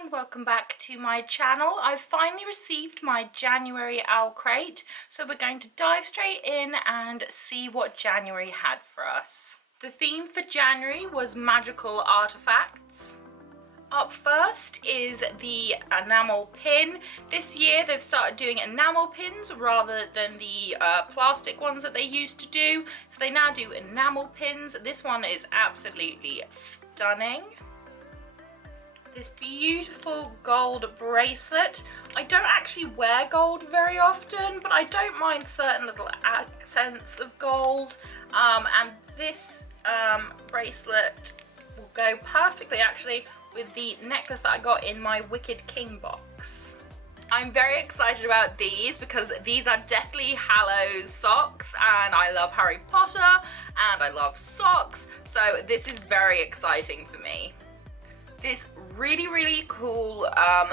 and welcome back to my channel. I've finally received my January OwlCrate, so we're going to dive straight in and see what January had for us. The theme for January was magical artifacts. Up first is the enamel pin. This year they've started doing enamel pins rather than the plastic ones that they used to do, so they now do enamel pins. This one is absolutely stunning. This beautiful gold bracelet. I don't actually wear gold very often, but I don't mind certain little accents of gold, and this bracelet will go perfectly actually with the necklace that I got in my Wicked King box. I'm very excited about these because these are Deathly Hallows socks, and I love Harry Potter and I love socks, so this is very exciting for me. This really cool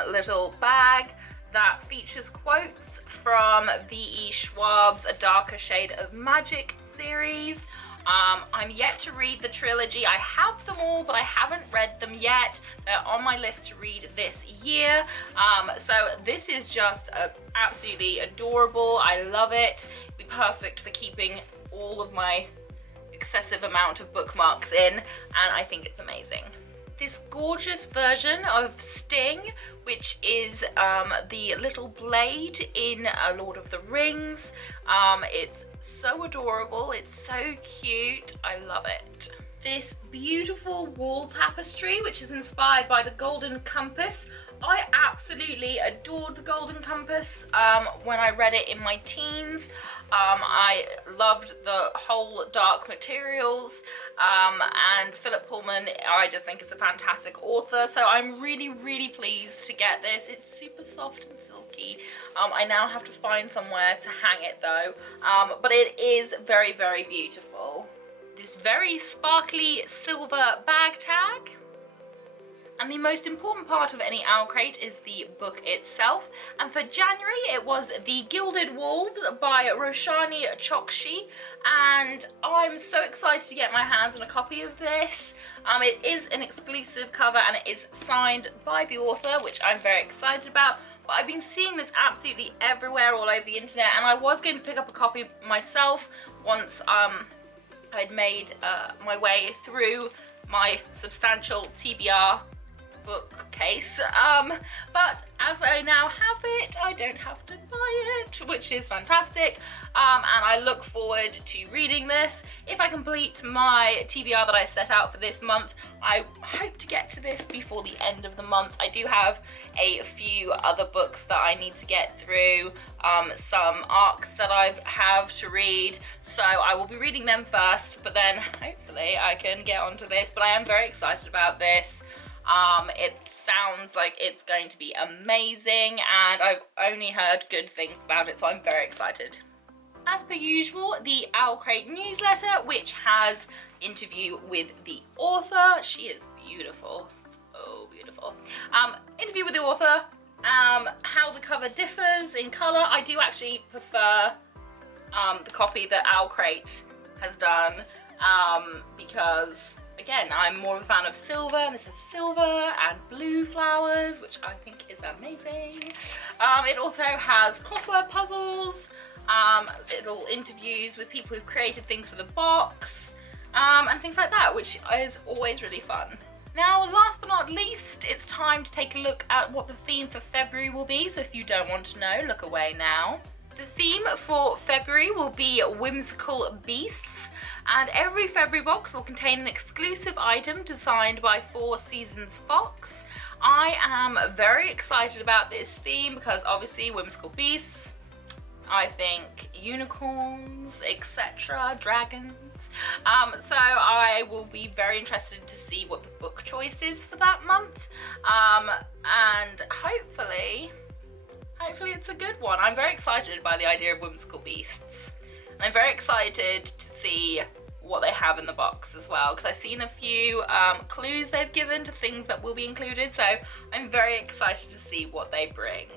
little bag that features quotes from V.E. Schwab's A Darker Shade of Magic series. I'm yet to read the trilogy. I have them all, but I haven't read them yet. They're on my list to read this year. So this is just absolutely adorable. I love it. It'd be perfect for keeping all of my excessive amount of bookmarks in, and I think it's amazing. This gorgeous version of Sting, which is the little blade in Lord of the Rings. It's so adorable, it's so cute, I love it. This beautiful wall tapestry, which is inspired by the Golden Compass. I absolutely adored the Golden Compass when I read it in my teens. I loved the whole dark materials, and Philip Pullman, I just think is a fantastic author, so I'm really pleased to get this. It's super soft and silky. I now have to find somewhere to hang it though, but it is very beautiful. This very sparkly silver bag tag. And the most important part of any OwlCrate is the book itself. And for January, it was The Gilded Wolves by Roshani Chokshi. And I'm so excited to get my hands on a copy of this. It is an exclusive cover and it is signed by the author, which I'm very excited about. But I've been seeing this absolutely everywhere all over the internet, and I was going to pick up a copy myself once I'd made my way through my substantial TBR bookcase, but as I now have it, I don't have to buy it, which is fantastic, and I look forward to reading this. If I complete my TBR that I set out for this month, I hope to get to this before the end of the month. I do have a few other books that I need to get through, some arcs that I have to read, so I will be reading them first, but then hopefully I can get onto this. But I am very excited about this. It sounds like it's going to be amazing, and I've only heard good things about it, so I'm very excited. As per usual, the OwlCrate newsletter, which has interview with the author. She is beautiful, oh beautiful. Interview with the author, how the cover differs in colour. I do actually prefer the copy that OwlCrate has done, because again, I'm more of a fan of silver, and this is silver and blue flowers, which I think is amazing. It also has crossword puzzles, little interviews with people who've created things for the box, and things like that, which is always really fun. Now, last but not least, it's time to take a look at what the theme for February will be, so if you don't want to know, look away now. The theme for February will be whimsical beasts, and every February box will contain an exclusive item designed by Four Seasons Fox. I am very excited about this theme because obviously whimsical beasts, I think unicorns, etc., dragons. So I will be very interested to see what the book choice is for that month, and hopefully it's a good one. I'm very excited by the idea of whimsical beasts, and I'm very excited to see what they have in the box as well, because I've seen a few clues they've given to things that will be included, so I'm very excited to see what they bring.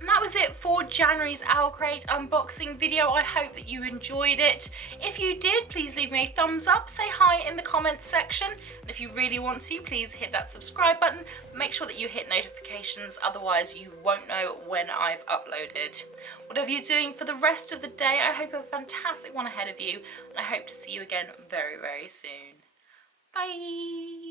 And that was it for January's OwlCrate unboxing video. I hope that you enjoyed it. If you did, please leave me a thumbs up, say hi in the comments section, and if you really want to, please hit that subscribe button. Make sure that you hit notifications, otherwise you won't know when I've uploaded. Whatever you're doing for the rest of the day, I hope you have a fantastic one ahead of you, and I hope to see you again very, very soon. Bye!